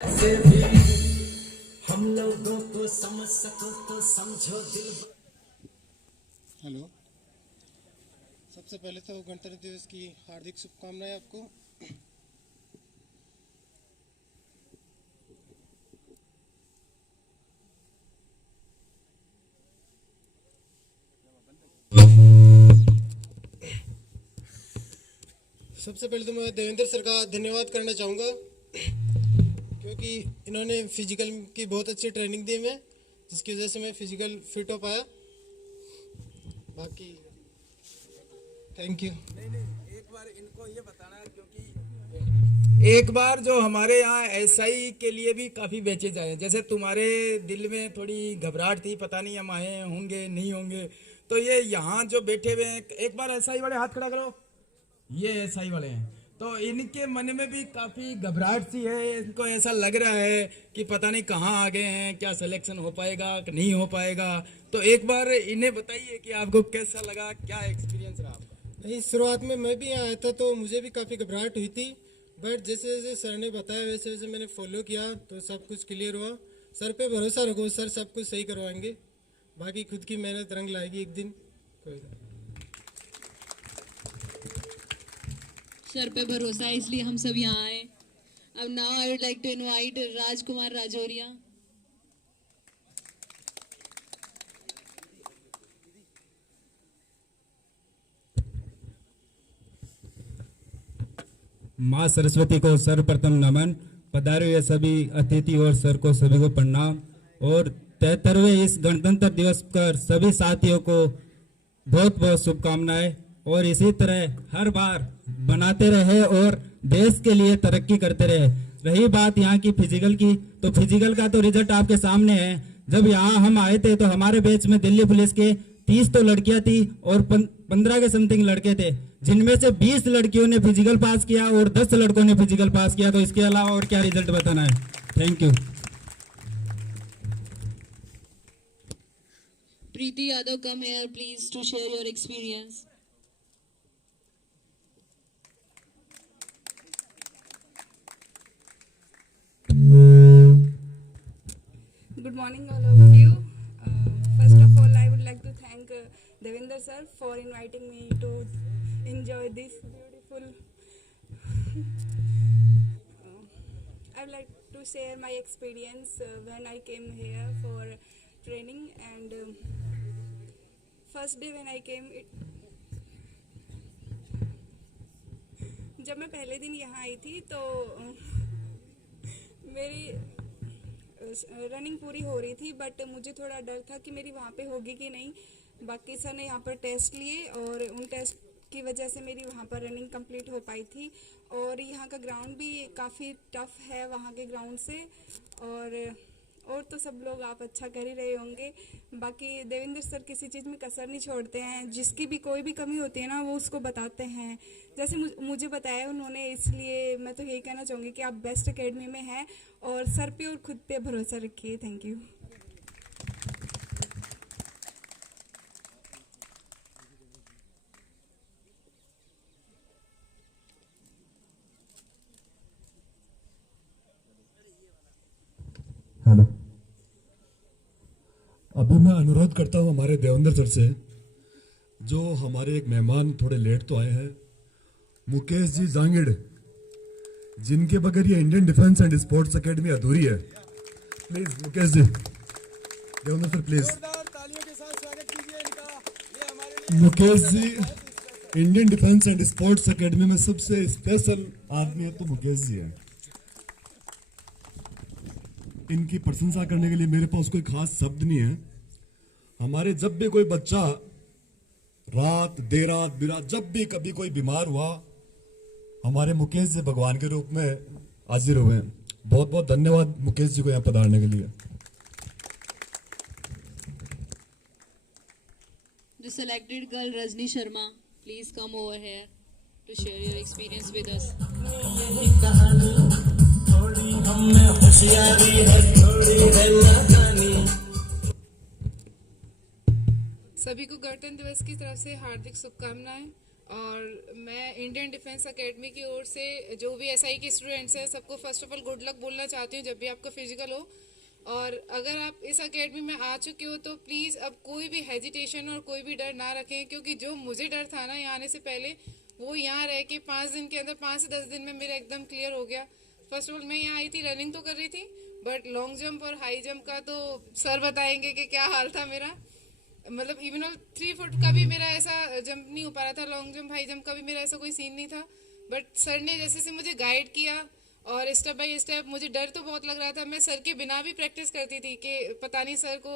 ऐसे भी हम लोगों को समझ सको तो समझो दिल। हेलो, सबसे पहले तो गणतंत्र दिवस की हार्दिक शुभकामनाएं आपको। सबसे पहले तो मैं देवेंद्र सर का धन्यवाद करना चाहूँगा, क्योंकि इन्होंने फिजिकल की बहुत अच्छी ट्रेनिंग दी हमें, जिसकी वजह से मैं फिजिकल फिट हो पाया। बाकी थैंक यू। एक बार इनको ये बताना, क्योंकि एक बार जो हमारे यहाँ एसआई के लिए भी काफ़ी बैचेज आए, जैसे तुम्हारे दिल में थोड़ी घबराहट थी, पता नहीं हम आए होंगे नहीं होंगे, तो ये यहाँ जो बैठे हुए हैं, एक बार एसआई वाले हाथ खड़ा करो, ये एसआई वाले हैं, तो इनके मन में भी काफ़ी घबराहट सी है। इनको ऐसा लग रहा है कि पता नहीं कहाँ आ गए हैं, क्या सिलेक्शन हो पाएगा कि नहीं हो पाएगा। तो एक बार इन्हें बताइए कि आपको कैसा लगा, क्या एक्सपीरियंस रहा आपका। नहीं, शुरुआत में मैं भी यहाँ आया था तो मुझे भी काफ़ी घबराहट हुई थी, बट जैसे जैसे सर ने बताया वैसे वैसे मैंने फॉलो किया तो सब कुछ क्लियर हुआ। सर पे भरोसा रखो, सर सब कुछ सही करवाएंगे। बाकी खुद की मेहनत रंग लाएगी एक दिन। कोई ना। सर पे भरोसा है, इसलिए हम सब यहाँ आए। अब now I would like to invite Rajkumar Rajauriya. माँ सरस्वती को सर्वप्रथम नमन। पधारे हुए सभी अतिथि और सर को सभी को प्रणाम। और 73वें इस गणतंत्र दिवस पर सभी साथियों को बहुत बहुत शुभकामनाएं, और इसी तरह हर बार बनाते रहे और देश के लिए तरक्की करते रहे। रही बात यहाँ की फिजिकल की, तो फिजिकल का तो रिजल्ट आपके सामने है। जब यहाँ हम आए थे तो हमारे बैच में दिल्ली पुलिस के 30 तो लड़कियां थी और 15 के समथिंग लड़के थे, जिनमें से 20 लड़कियों ने फिजिकल पास किया और 10 लड़कों ने फिजिकल पास किया। तो इसके अलावा और क्या रिजल्ट बताना है। Thank you. Preeti Yadav, come here please to share your experience. Good morning, all of you. First of all, I would like to thank Devinder sir for inviting me to enjoy this beautiful. I would like to share my experience when I came here for training, and first day when I came, जब मैं पहले दिन यहाँ आई थी तो मेरी running पूरी हो रही थी, बट मुझे थोड़ा डर था कि मेरी वहाँ पे होगी कि नहीं। बाकी सर ने यहाँ पर टेस्ट लिए और उन टेस्ट की वजह से मेरी वहाँ पर रनिंग कंप्लीट हो पाई थी। और यहाँ का ग्राउंड भी काफ़ी टफ है वहाँ के ग्राउंड से, और तो सब लोग आप अच्छा कर ही रहे होंगे। बाकी देवेंद्र सर किसी चीज़ में कसर नहीं छोड़ते हैं, जिसकी भी कोई भी कमी होती है ना वो उसको बताते हैं, जैसे मुझे बताया उन्होंने। इसलिए मैं तो यही कहना चाहूँगी कि आप बेस्ट एकेडमी में हैं और सर पे और खुद पे भरोसा रखिए। Thank you. हेलो, अभी मैं अनुरोध करता हूँ हमारे देवेंद्र सर से, जो हमारे एक मेहमान थोड़े लेट तो आए हैं, मुकेश जी जांगिड़, जिनके बगैर ये Indian defence and sports academy अधूरी है। Please Mukesh ji, Devendra sir please. तालियों के साथ स्वागत कीजिए इनका। ये हमारे लिए Mukesh ji Indian defence and sports academy में सबसे स्पेशल आदमी है तो मुकेश जी है। इनकी प्रशंसा करने के लिए मेरे पास कोई खास शब्द नहीं है। हमारे जब भी कोई बच्चा रात देर रात बिरात जब भी कभी कोई बीमार हुआ, हमारे मुकेश जी भगवान के रूप में हाजिर हुए हैं। बहुत बहुत धन्यवाद मुकेश जी को यहाँ पधारने के लिए। The selected girl Rajni Sharma, please come over here to share your experience with us. सभी को गणतंत्र दिवस की तरफ से हार्दिक शुभकामनाएं। और मैं इंडियन डिफेंस एकेडमी की ओर से जो भी एसआई के स्टूडेंट्स हैं सबको first of all good luck बोलना चाहती हूँ जब भी आपका फिजिकल हो। और अगर आप इस एकेडमी में आ चुके हो तो प्लीज़ अब कोई भी हेजिटेशन और कोई भी डर ना रखें, क्योंकि जो मुझे डर था ना यहाँ आने से पहले, वो यहाँ रह के 5 दिन के अंदर 5 से 10 दिन में मेरा एकदम क्लियर हो गया। फर्स्ट ऑफ ऑल मैं यहाँ आई थी, रनिंग तो कर रही थी, बट लॉन्ग जंप और हाई जंप का तो सर बताएंगे कि क्या हाल था मेरा। मतलब इवन 3 फुट का भी मेरा ऐसा जंप नहीं हो पा रहा था, लॉन्ग जंप हाई जंप का भी मेरा ऐसा कोई सीन नहीं था। बट सर ने जैसे से मुझे गाइड किया और स्टेप बाय स्टेप, मुझे डर तो बहुत लग रहा था, मैं सर के बिना भी प्रैक्टिस करती थी कि पता नहीं सर को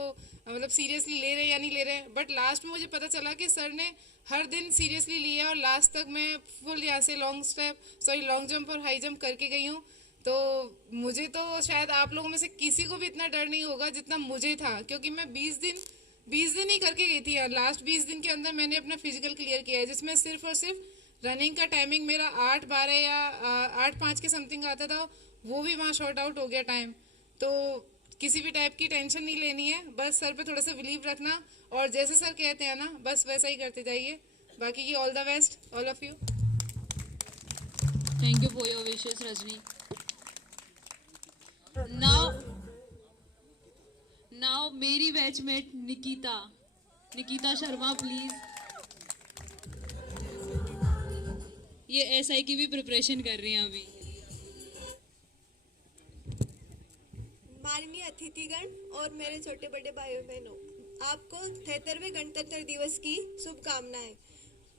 मतलब सीरियसली ले रहे हैं या नहीं ले रहे हैं। बट लास्ट में मुझे पता चला कि सर ने हर दिन सीरियसली लिया और लास्ट तक मैं फुल यहाँ से लॉन्ग जंप और हाई जंप करके गई हूँ। तो मुझे तो शायद आप लोगों में से किसी को भी इतना डर नहीं होगा जितना मुझे था, क्योंकि मैं 20 दिन ही करके गई थी। लास्ट 20 दिन के अंदर मैंने अपना फिजिकल क्लियर किया है, जिसमें सिर्फ और सिर्फ रनिंग का टाइमिंग मेरा 8:12 या 8:05 के समथिंग आता था, वो भी वहाँ शॉर्ट आउट हो गया टाइम। तो किसी भी टाइप की टेंशन नहीं लेनी है, बस सर पे थोड़ा सा बिलीव रखना और जैसे सर कहते हैं ना बस वैसा ही करते जाइए। बाकी की all the best all of you. Thank you for your wishes Rajni. Now मेरी बैचमेट निकिता शर्मा प्लीज। ये एसआई की भी प्रिपरेशन कर रही हैं अभी। माननीय अतिथिगण और मेरे छोटे बड़े भाइयों बहनों, आपको 73वें गणतंत्र दिवस की शुभकामनाएं।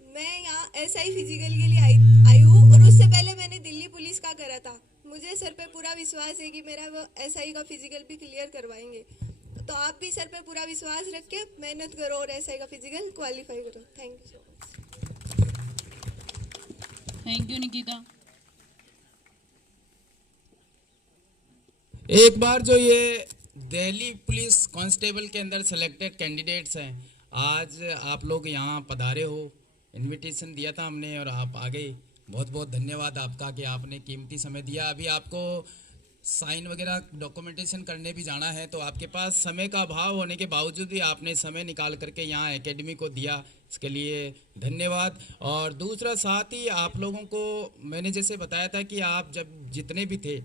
मैं यहाँ एसआई फिजिकल के लिए आई हूँ और उससे पहले मैंने दिल्ली पुलिस का करा था। मुझे सर पे पूरा विश्वास है कि मेरा वो एसआई का फिजिकल भी क्लियर करवाएंगे, तो आप भी सर पे पूरा विश्वास रख के मेहनत करो और एसआई का फिजिकल क्वालिफाई करो। Thank you so much. Thank you Nikita. एक बार जो ये दिल्ली पुलिस कांस्टेबल के अंदर सिलेक्टेड कैंडिडेट्स हैं, आज आप लोग यहाँ पधारे हो, इनविटेशन दिया था हमने और आप आ गए। बहुत बहुत धन्यवाद आपका कि आपने कीमती समय दिया। अभी आपको साइन वगैरह डॉक्यूमेंटेशन करने भी जाना है, तो आपके पास समय का अभाव होने के बावजूद भी आपने समय निकाल करके यहाँ एकेडमी को दिया, इसके लिए धन्यवाद। और दूसरा साथ ही आप लोगों को मैंने जैसे बताया था कि आप जब जितने भी थे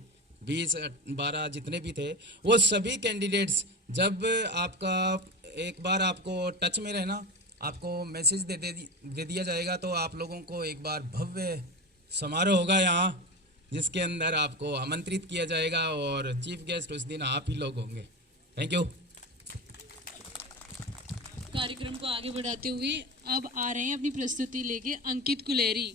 20-12 जितने भी थे, वो सभी कैंडिडेट्स जब आपका एक बार आपको टच में रहना, आपको मैसेज दे दिया जाएगा, तो आप लोगों को एक बार भव्य समारोह होगा यहाँ, जिसके अंदर आपको आमंत्रित किया जाएगा और चीफ गेस्ट उस दिन आप ही लोग होंगे। Thank you. कार्यक्रम को आगे बढ़ाते हुए अब आ रहे हैं अपनी प्रस्तुति लेके अंकित कुलेरी।